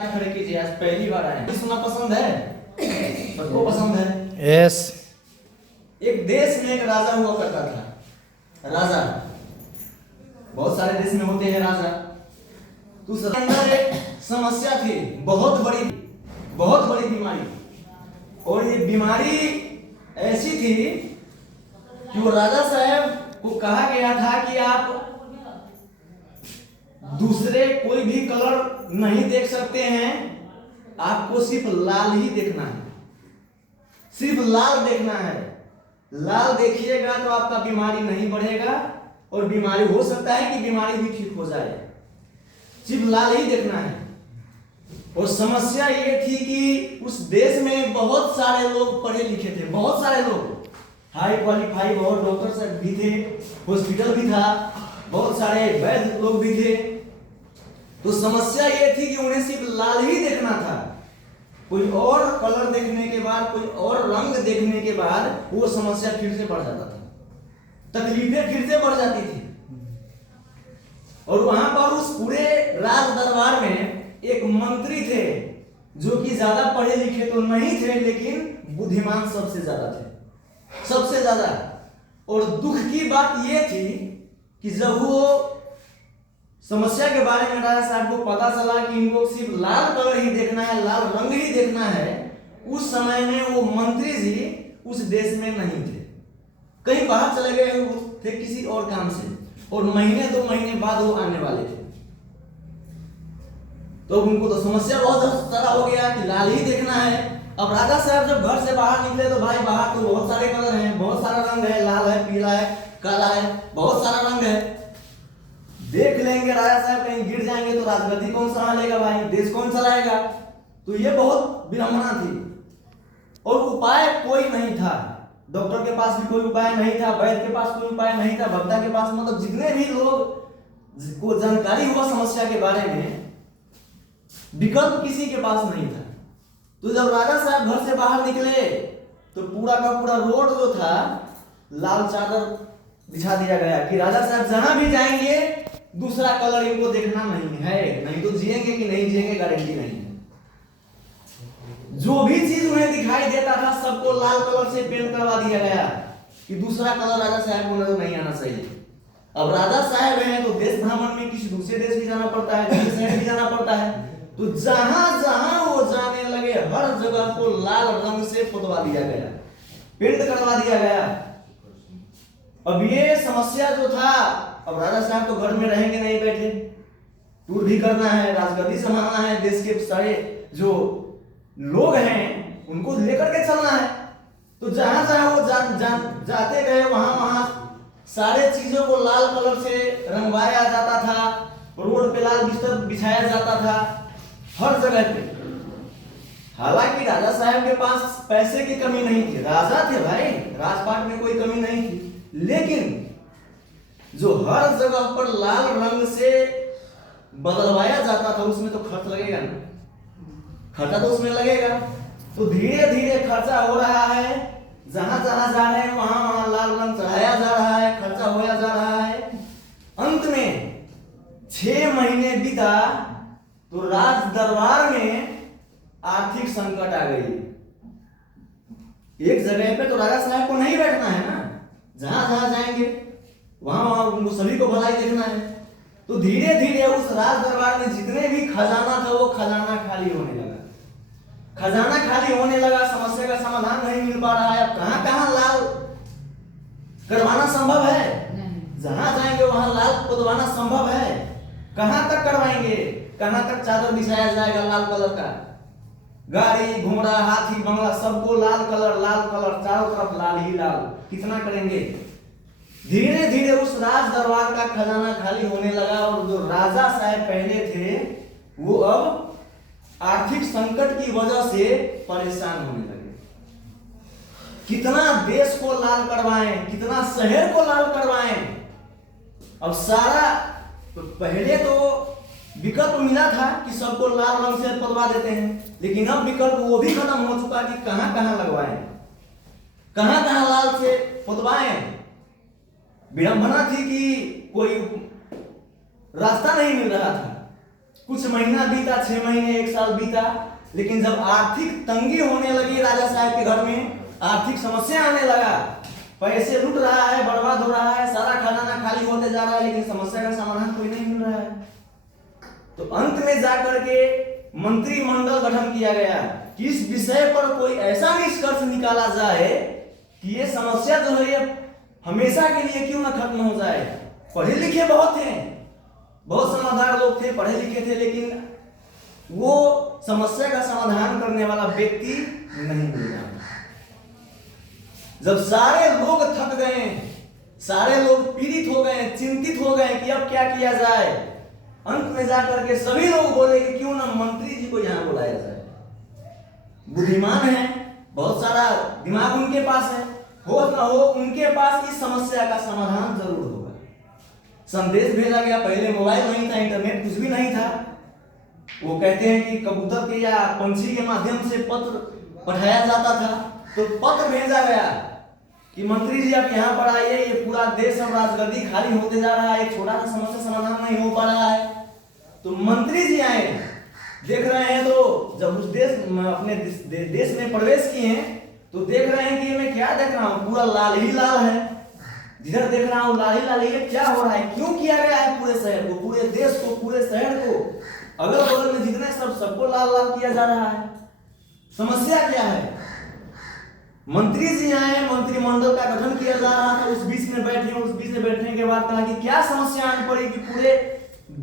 खड़े कीजिए, आज पहली बार आए हैं। सुनना पसंद है? सबको पसंद है। यस। एक देश में एक राजा हुआ करता था। राजा, बहुत सारे देश में होते हैं राजा। तो उस अंदर एक समस्या थी, बहुत बड़ी बीमारी। और ये बीमारी ऐसी थी कि वो राजा साहब को कहा गया था कि आप दूसरे कोई भी कलर नहीं देख सकते हैं, आपको सिर्फ लाल ही देखना है, सिर्फ लाल देखना है। लाल देखिएगा तो आपका बीमारी नहीं बढ़ेगा और बीमारी हो सकता है कि बीमारी भी ठीक हो जाए, सिर्फ लाल ही देखना है। और समस्या ये थी कि उस देश में बहुत सारे लोग पढ़े लिखे थे, बहुत सारे लोग हाई क्वालिफाइड और डॉक्टर भी थे, हॉस्पिटल भी था, बहुत सारे वैद्य लोग भी थे। तो समस्या ये थी कि उन्हें सिर्फ लाल ही देखना था। कोई और कलर देखने के बाद, कोई और रंग देखने के बाद वो समस्या फिर से बढ़ जाता था, तकलीफें फिर से बढ़ जाती थी। और वहां पर उस पूरे राज दरबार में एक मंत्री थे जो कि ज्यादा पढ़े लिखे तो नहीं थे, लेकिन बुद्धिमान सबसे ज्यादा थे, सबसे ज्यादा। और दुख की बात यह थी कि जब वो समस्या के बारे में राजा साहब को पता चला कि इनको सिर्फ लाल कलर ही देखना है, लाल रंग ही देखना है, उस समय में वो मंत्री जी उस देश में नहीं थे, कहीं बाहर चले गए थे किसी और काम से, और महीने 2 महीने बाद वो आने वाले थे। तो उनको तो समस्या बहुत सारा हो गया कि लाल ही देखना है। अब राजा साहब जब घर से बाहर निकले तो भाई बाहर तो बहुत सारे कलर हैं, बहुत सारा रंग है, लाल है, पीला है, काला है, बहुत सारा रंग है। देख लेंगे राजा साहब कहीं गिर जाएंगे तो राजगद्दी कौन संभालेगा भाई, देश कौन चलाएगा। तो ये बहुत विडंबना थी और उपाय कोई नहीं था। डॉक्टर के पास भी कोई उपाय नहीं था, वैद्य के पास कोई उपाय नहीं था, वक्ता के पास, मतलब जितने भी लोग को जानकारी हुआ समस्या के बारे में, विकल्प किसी के पास नहीं था। तो जब राजा साहब घर से बाहर निकले तो पूरा का पूरा रोड जो था लाल चादर बिछा दिया गया कि राजा साहब जहां भी जाएंगे दूसरा कलर इनको देखना नहीं है, नहीं तो जिएंगे कि नहीं जिएंगे गारंटी नहीं है। जो भी चीज उन्हें दिखाई देता था सबको लाल कलर से पेंट करवा दिया गया कि दूसरा कलर राजा साहब को नजर नहीं आना चाहिए। अब राजा साहब हैं तो देश भ्रमण में किसी दूसरे देश भी जाना पड़ता है, दूसरे शहर भी जाना पड़ता है, तो जहां जहां वो जाने लगे हर जगह को लाल रंग से पुतवा दिया गया, पेंट करवा दिया गया। अब ये समस्या जो था, अब राजा साहब तो घर में रहेंगे नहीं, बैठे टूर भी करना है, राजगद्दी संभालना है, देश के सारे जो लोग हैं उनको लेकर के चलना है। तो जहां जहां वो जाते गए वहां सारे चीजों को लाल कलर से रंगवाया जाता था, रोड पे लाल बिस्तर बिछाया जाता था हर जगह पे। हालांकि राजा साहब के पास पैसे की कमी नहीं थी, राजा थे भाई, राजपाट में कोई कमी नहीं थी, लेकिन जो हर जगह पर लाल रंग से बदलवाया जाता था उसमें तो खर्च लगेगा ना, खर्चा तो उसमें लगेगा। तो धीरे धीरे खर्चा हो रहा है, जहां जहां जा रहे हैं वहां वहां लाल रंग चढ़ाया जा रहा है, खर्चा होया जा रहा है। अंत में 6 महीने बीता तो राज दरबार में आर्थिक संकट आ गई। एक जगह पे तो राजा साहब को नहीं बैठना है ना, जहां जहां जाएंगे वहां वहां उनको सभी को भलाई देखना है। तो धीरे धीरे उस राज दरबार में जितने भी खजाना था वो खजाना खाली होने लगा, खजाना खाली होने लगा, समस्या का समाधान नहीं मिल पा रहा है। अब कहां कहां लाल करवाना संभव है, जहां जाएंगे वहां लाल पुतवाना संभव है, कहां तक करवाएंगे, कहां तक चादर बिछाया जाएगा लाल कलर का, गाड़ी घोड़ा हाथी बंगला सबको लाल कलर, चारों तरफ लाल ही लाल, कितना करेंगे। धीरे धीरे उस राज दरबार का खजाना खाली होने लगा और जो राजा साहब पहले थे वो अब आर्थिक संकट की वजह से परेशान होने लगे। कितना देश को लाल करवाएं, कितना शहर को लाल करवाएं। अब सारा तो पहले तो विकल्प मिला था कि सबको लाल रंग से पुतवा देते हैं, लेकिन अब विकल्प वो भी खत्म हो चुका कि कहां कहां लगवाएं, कहां कहां लाल से पुतवाएं। विडंबना थी कि कोई रास्ता नहीं मिल रहा था, कुछ महीना बीता, 6 महीने, 1 साल बीता, लेकिन जब आर्थिक तंगी होने लगी राजा साहब के घर में, आर्थिक समस्या आने लगा, पैसे लुट रहा है, बर्बाद हो रहा है, सारा खजाना खाली होते जा रहा है, लेकिन समस्या का समाधान कोई नहीं मिल रहा है। तो अंत में जाकर के मंत्रिमंडल गठन किया गया कि इस विषय पर कोई ऐसा निष्कर्ष निकाला जाए कि ये समस्या जो है ये हमेशा के लिए क्यों ना खत्म हो जाए। पढ़े लिखे बहुत थे, बहुत समझदार लोग थे, पढ़े लिखे थे, लेकिन वो समस्या का समाधान करने वाला व्यक्ति नहीं मिल रहा। जब सारे लोग थक गए, सारे लोग पीड़ित हो गए, चिंतित हो गए कि अब क्या किया जाए, अंत में जाकर के सभी लोग बोले कि क्यों ना मंत्री जी को यहाँ बुलाया जाए। बुद्धिमान है, बहुत सारा दिमाग उनके पास है, हो ना हो उनके पास इस समस्या का समाधान जरूर होगा। संदेश भेजा गया, पहले मोबाइल नहीं था, इंटरनेट कुछ भी नहीं था। वो कहते हैं कि कबूतर के या पंछी के माध्यम से पत्र पठाया जाता था, तो पत्र भेजा गया कि मंत्री जी आप यहाँ पर आइए, ये पूरा देश और राजगद्दी खाली होते जा रहा है, एक छोटा सा समस्या समाधान नहीं हो पा रहा है। तो मंत्री जी आए, देख रहे हैं, तो जब उस अपने देश में प्रवेश किए हैं तो देख रहे हैं कि मैं क्या देख रहा हूँ, पूरा लाल ही लाल है। जिधर देख रहा हूँ लाल ही लाल, ये क्या हो रहा है, क्यों किया गया है पूरे शहर को, पूरे देश को, पूरे शहर को, अगल बगल में जितने सबको लाल लाल किया जा रहा है, समस्या क्या है। मंत्री जी आए, मंत्रिमंडल का गठन किया जा रहा था, उस बीच में बैठे, उस बीच में बैठने के बाद कहा कि क्या समस्या आन पड़ी कि पूरे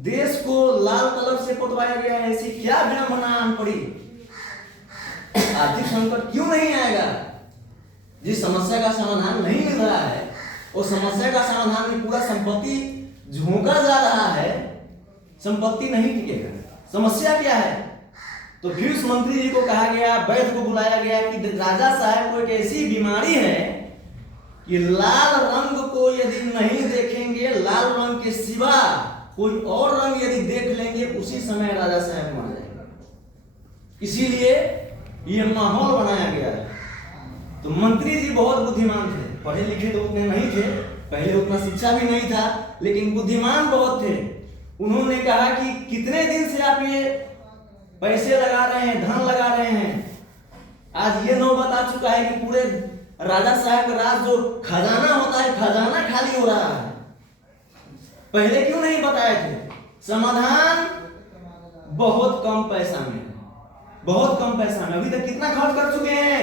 देश को लाल कलर से पोतवाया गया है, ऐसी क्या विडंबना आन पड़ी, आर्थिक संकट क्यों नहीं आएगा। जिस समस्या का समाधान नहीं मिल रहा है, उस समस्या का समाधान में पूरा संपत्ति झोंका जा रहा है, संपत्ति नहीं टिकेगा। समस्या क्या है। तो फिर उस मंत्री जी को कहा गया, वैद्य को बुलाया गया कि राजा साहब को एक ऐसी बीमारी है कि लाल रंग को यदि नहीं देखेंगे, लाल रंग के सिवा कोई और रंग यदि देख लेंगे, उसी समय राजा साहब मर जाएंगे। इसीलिए ये माहौल बनाया गया है। तो मंत्री जी बहुत बुद्धिमान थे, पढ़े लिखे तो उतने नहीं थे, पहले उतना शिक्षा भी नहीं था, लेकिन बुद्धिमान बहुत थे। उन्होंने कहा कि कितने दिन से आप ये पैसे लगा रहे हैं, धन लगा रहे हैं, आज ये नौबत आ चुका है कि पूरे राजा साहब का राज जो खजाना होता है, खजाना खाली हो रहा है। पहले क्यों नहीं बताए थे। समाधान बहुत कम पैसा में, बहुत कम पैसा में, अभी तक कितना खर्च कर चुके हैं,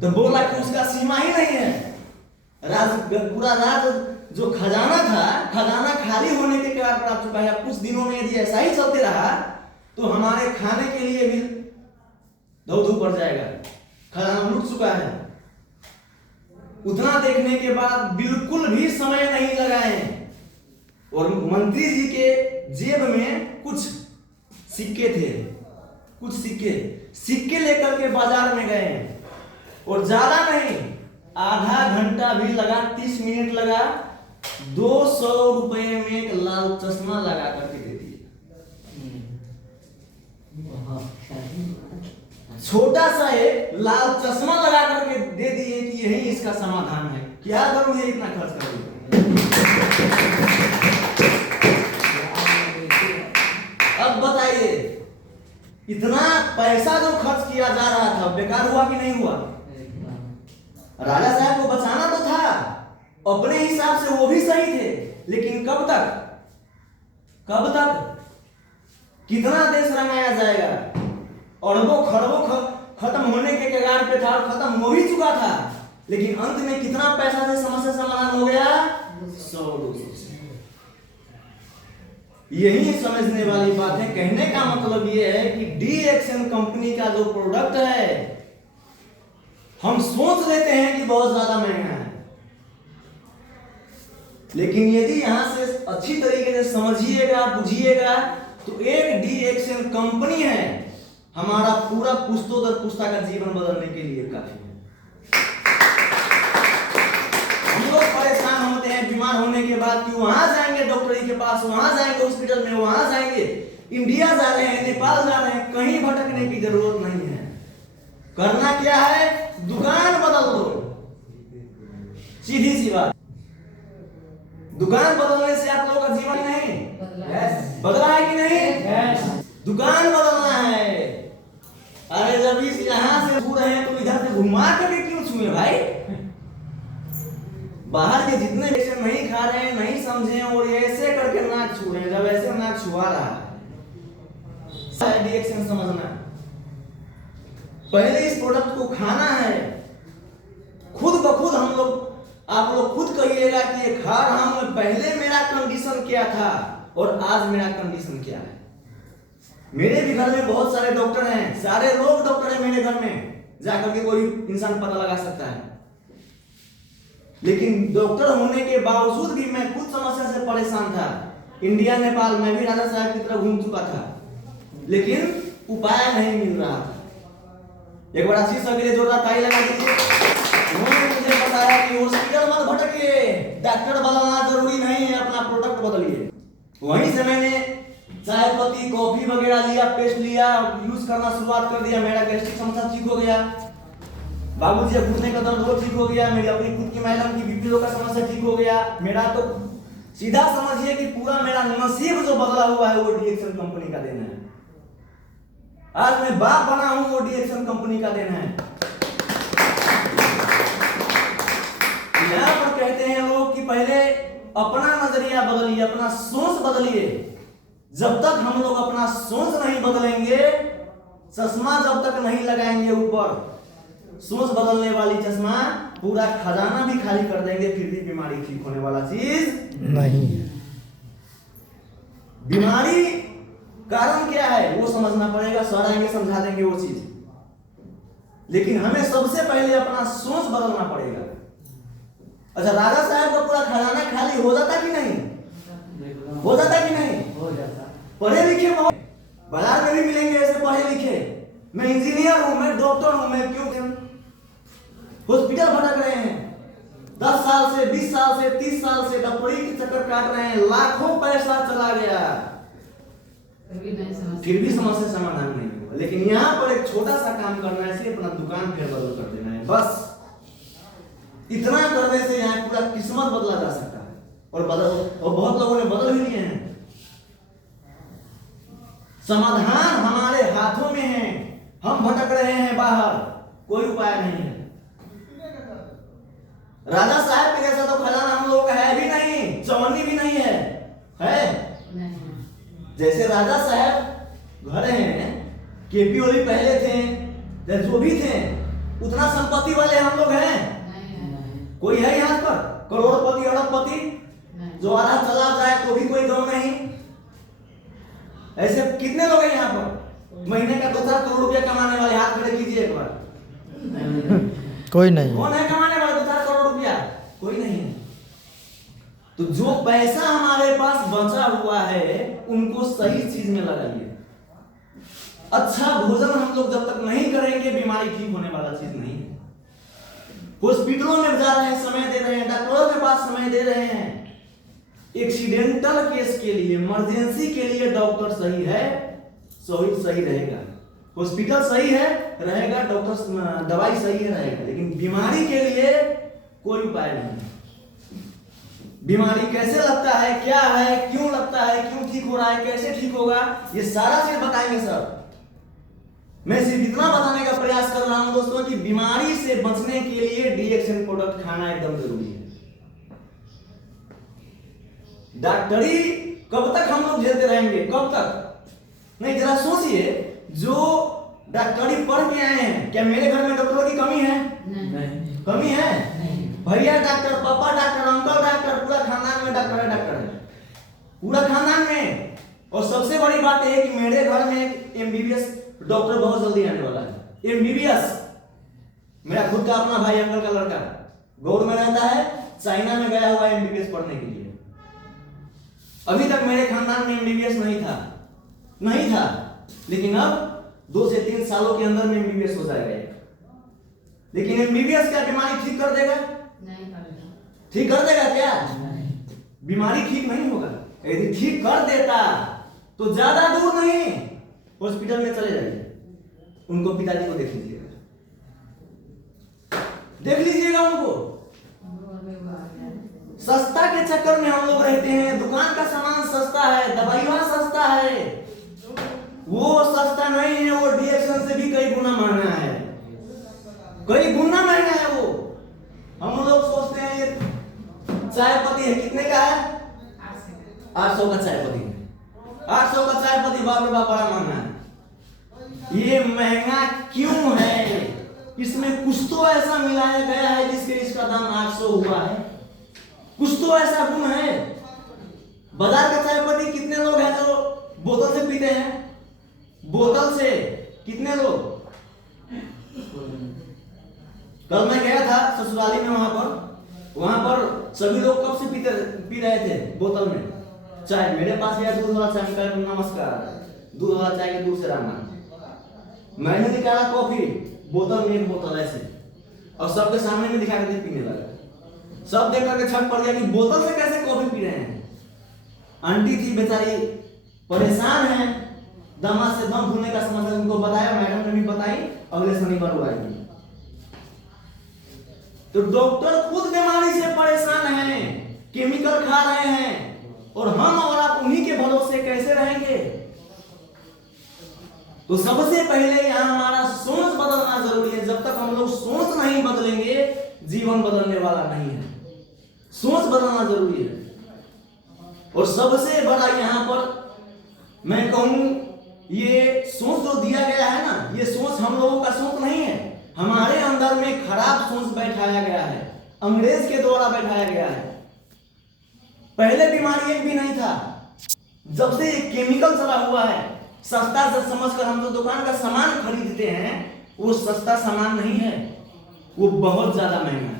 तो बोला कि उसका सीमा ही नहीं है। पूरा राज जो खजाना था, खजाना खाली होने के कगार पर आ चुका है। कुछ दिनों में यदि ऐसा ही चलते रहा तो हमारे खाने के लिए भी धो पड़ जाएगा, खजाना लूट चुका है। उतना देखने के बाद बिल्कुल भी समय नहीं लगाए और मंत्री जी के जेब में कुछ सिक्के थे, कुछ सिक्के लेकर के बाजार में गए और ज्यादा नहीं, आधा घंटा भी लगा, 30 मिनट लगा, 200 रुपए में एक लाल चश्मा लगा करके दे दिए। छोटा सा एक लाल चश्मा लगा करके दे दिए कि यही इसका समाधान है। क्या करूं, ये इतना खर्च कर अब बताइए, इतना पैसा जो खर्च किया जा रहा था बेकार हुआ कि नहीं हुआ। राजा साहब को बचाना तो था, अपने हिसाब से वो भी सही थे, लेकिन कब तक, कब तक, कितना देश रंगाया जाएगा। अरबों खरबों खत्म होने के कगार पे था, खत्म हो भी चुका था, लेकिन अंत में कितना पैसा से समस्या समाधान हो गया, 100-200 से। यही समझने वाली बात है। कहने का मतलब यह है कि डी एक्शन कंपनी का जो प्रोडक्ट है, हम सोच लेते हैं कि बहुत ज्यादा महंगा है, लेकिन यदि यहां से अच्छी तरीके से समझिएगा, बुझिएगा, तो एक डी एक्शन कंपनी है, हमारा पूरा पुश्तों दर पुश्ता का जीवन बदलने के लिए काफी है। हम लोग परेशान होते हैं बीमार होने के बाद कि वहां जाएंगे डॉक्टर के पास, वहां जाएंगे हॉस्पिटल में, वहां जाएंगे, इंडिया जा रहे हैं, नेपाल जा रहे हैं, कहीं भटकने की जरूरत नहीं है। करना क्या है, दुकान बदल दो, सीधी सी बात। दुकान बदलने से आप लोगों का जीवन नहीं बदला है कि नहीं? दुकान बदलना है। अरे जब इस यहाँ से छू रहे हैं तो इधर से घुमा करके क्यों छुए भाई? बाहर के जितने पेशेंट नहीं खा रहे हैं, नहीं समझे और ऐसे करके नाक छू रहे हैं, जब ऐसे नाक छुआ रहा है रिएक्शन समझना। पहले इस प्रोडक्ट को खाना है, खुद ब खुद हम लोग, आप लोग खुद कहिएगा कि ये खा रहा हूं, पहले मेरा कंडीशन क्या था और आज मेरा कंडीशन क्या है। मेरे भी घर में बहुत सारे डॉक्टर हैं, सारे लोग डॉक्टर हैं मेरे घर में, जाकर के कोई इंसान पता लगा सकता है। लेकिन डॉक्टर होने के बावजूद भी मैं खुद समस्या से परेशान था। इंडिया नेपाल मैं भी राजा साहब की तरफ घूम चुका था, लेकिन उपाय नहीं मिल रहा था। एक बार आशीष सर के लिए जोरदार ताली लगा दीजिए। उन्होंने मुझे बताया कि हॉस्पिटल मत भटकिए, डॉक्टर बदलना जरूरी नहीं है, अपना प्रोडक्ट बदलिए। वहीं से मैंने चाय पत्ती, कॉफी वगैरह लिया, पेस्ट लिया, यूज करना शुरुआत कर दिया। मेरा गैस्ट्रिक समस्या ठीक हो गया, बाबूजी घुटने का दर्द वो ठीक हो गया, मेरी अपनी खुद की मैडम की बीपी लो का समस्या ठीक हो गया। मेरा तो सीधा समझिए कि पूरा मेरा नसीब जो बदला हुआ है वो डीएक्शन कंपनी का देना है। आज मैं बाप बना हूं वो डीएक्शन कंपनी का देना है। यहाँ पर कहते हैं लोग कि पहले अपना नजरिया बदलिए, अपना सोच बदलिए। जब तक हम लोग अपना सोच नहीं बदलेंगे, चश्मा जब तक नहीं लगाएंगे ऊपर, सोच बदलने वाली चश्मा पूरा खजाना भी खाली कर देंगे, फिर भी बीमारी ठीक होने वाला चीज नहीं है। बीमारी कारण क्या है वो समझना पड़ेगा, सर आएंगे समझा देंगे वो चीज, लेकिन हमें सबसे पहले अपना सोच बदलना पड़ेगा। अच्छा, राजा साहब का पूरा खजाना खाली हो जाता कि नहीं? हो जाता कि नहीं? हो जाता। पढ़े लिखे बहुत बाजार में भी मिलेंगे ऐसे पढ़े लिखे। मैं इंजीनियर हूं, मैं डॉक्टर हूं, मैं क्यों हॉस्पिटल भटक रहे हैं? 10 साल से, 20 साल से, 30 साल से डॉक्टरी के चक्कर काट रहे हैं, लाखों पैसा चला गया, फिर भी समस्या समाधान नहीं हुआ। लेकिन यहाँ पर एक छोटा सा काम करना है, अपना दुकान फेरबदल कर देना है, बस इतना करने से यहाँ पूरा किस्मत बदला जा सकता है। और बहुत लोगों ने बदल भी लिए हैं। समाधान हमारे हाथों में है। हम भटक रहे हैं बाहर, कोई उपाय नहीं है। राजा साहब के जैसा तो खजाना हम लोग का है भी नहीं, चवन्नी भी नहीं है, जैसे राजा साहब घर हैं, केपी ओली पहले थे, जो भी थे, उतना संपत्ति वाले हम लोग हैं? कोई है यहाँ पर करोड़पति, अरबपति जो आधा चला जाए तो भी कोई गम नहीं? ऐसे कितने लोग हैं यहाँ पर महीने का 2-4 करोड़ रुपया कमाने वाले? हाथ खड़े कीजिए एक बार। कोई नहीं। कौन है कमाने वाले 2-4 करोड़ रुपया? कोई नहीं है। तो जो पैसा हमारे पास बचा हुआ है उनको सही चीज में लगाइए। अच्छा भोजन हम लोग जब तक नहीं करेंगे, बीमारी ठीक होने वाला चीज नहीं है। हॉस्पिटलों में जा रहे हैं, समय दे रहे हैं, डॉक्टरों के पास समय दे रहे हैं। एक्सीडेंटल केस के लिए, इमरजेंसी के लिए डॉक्टर सही है, सही रहेगा, हॉस्पिटल सही है रहेगा, डॉक्टर दवाई सही है रहेगा, लेकिन बीमारी के लिए कोई उपाय नहीं। बीमारी कैसे लगता है, क्या है, क्यों लगता है, क्यों ठीक हो रहा है, कैसे ठीक होगा, ये सारा चीज बताएंगे सर। मैं सिर्फ इतना बताने का प्रयास कर रहा हूं दोस्तों कि बीमारी से बचने के लिए डीएक्शन प्रोडक्ट खाना एकदम जरूरी है। डॉक्टरी कब तक हम लोग झेलते रहेंगे? कब तक? नहीं, जरा सोचिए, जो डॉक्टरी पढ़ के आए हैं, क्या मेरे घर में डॉक्टरों की कमी है? नहीं। कमी है? भैया डॉक्टर, पापा डॉक्टर, अंकल डॉक्टर, पूरा खानदान में डॉक्टर है, पूरा खानदान में। और सबसे बड़ी बात यह है कि मेरे घर में एक एमबीबीएस डॉक्टर बहुत जल्दी आने वाला है। एमबीबीएस मेरा खुद का अपना भाई, अंकल का लड़का गौड़ में रहता है, चाइना में गया हुआ है एमबीबीएस पढ़ने के लिए। अभी तक मेरे खानदान में एमबीबीएस नहीं था, लेकिन अब 2 से 3 सालों के अंदर में एमबीबीएस हो जाएगा। लेकिन एमबीबीएस क्या बीमारी ठीक कर देगा? नहीं करेगा। ठीक कर देगा क्या? नहीं। बीमारी ठीक नहीं होगा। यदि ठीक कर देता तो ज्यादा दूर नहीं, हॉस्पिटल में चले जाइए, उनको पिताजी को देख लीजिएगा उनको। सस्ता के चक्कर में हम लोग रहते हैं। दुकान का सामान सस्ता है, दवाइयाँ सस्ता है, वो सस्ता नहीं है, वो डीएक्सन से भी कई गुना महंगा है, कई गुना महंगा है वो। हम लोग सोचते हैं चाय पत्ती है, कितने का है? 800 का चाय पत्ती है, 800 का चाय पत्ती, बाप रे बाप, बड़ा महंगा है। ये महंगा क्यों है? इसमें कुछ तो ऐसा मिलाया गया है जिसके इसका दाम 800 हुआ है। कुछ तो ऐसा गुण है। बाजार का चाय पत्ती कितने लोग हैं जो बोतल से पीते हैं? बोतल से कितने लोग? कल मैं गया था ससुराली में, वहां पर सभी लोग कब से पी रहे थे बोतल में चाय। मेरे पास गया दूध वाला चाय, का नमस्कार, दूध वाला चाय के दूध से राम। मैंने निकाला कॉफी बोतल में, एक बोतल ऐसे, और सबके सामने में दिखा के पीने लगा। सब देख करके छट पड़ गया कि बोतल से कैसे कॉफी पी रहे हैं। आंटी थी बेचारी, परेशान है, दामाद से दम घूमने का समस्या उनको बताया, मैडम ने भी बताई, अगले शनिवार वो आएगी। तो डॉक्टर खुद बीमारी से परेशान हैं, केमिकल खा रहे हैं, और हम और आप उन्हीं के भरोसे कैसे रहेंगे? तो सबसे पहले यहाँ हमारा सोच बदलना जरूरी है। जब तक हम लोग सोच नहीं बदलेंगे, जीवन बदलने वाला नहीं है। सोच बदलना जरूरी है। और सबसे बड़ा यहाँ पर मैं कहूं, ये सोच जो दिया गया है ना, ये सोच हम लोगों का सोच नहीं है। हमारे अंदर में खराब सोच बैठाया गया है, अंग्रेज के द्वारा बैठाया गया है। पहले बीमारी एक भी नहीं था। जब से ये केमिकल चला हुआ है, सस्ता से समझकर हम जो दुकान का सामान खरीदते हैं, वो सस्ता सामान नहीं है, वो बहुत ज्यादा महंगा है।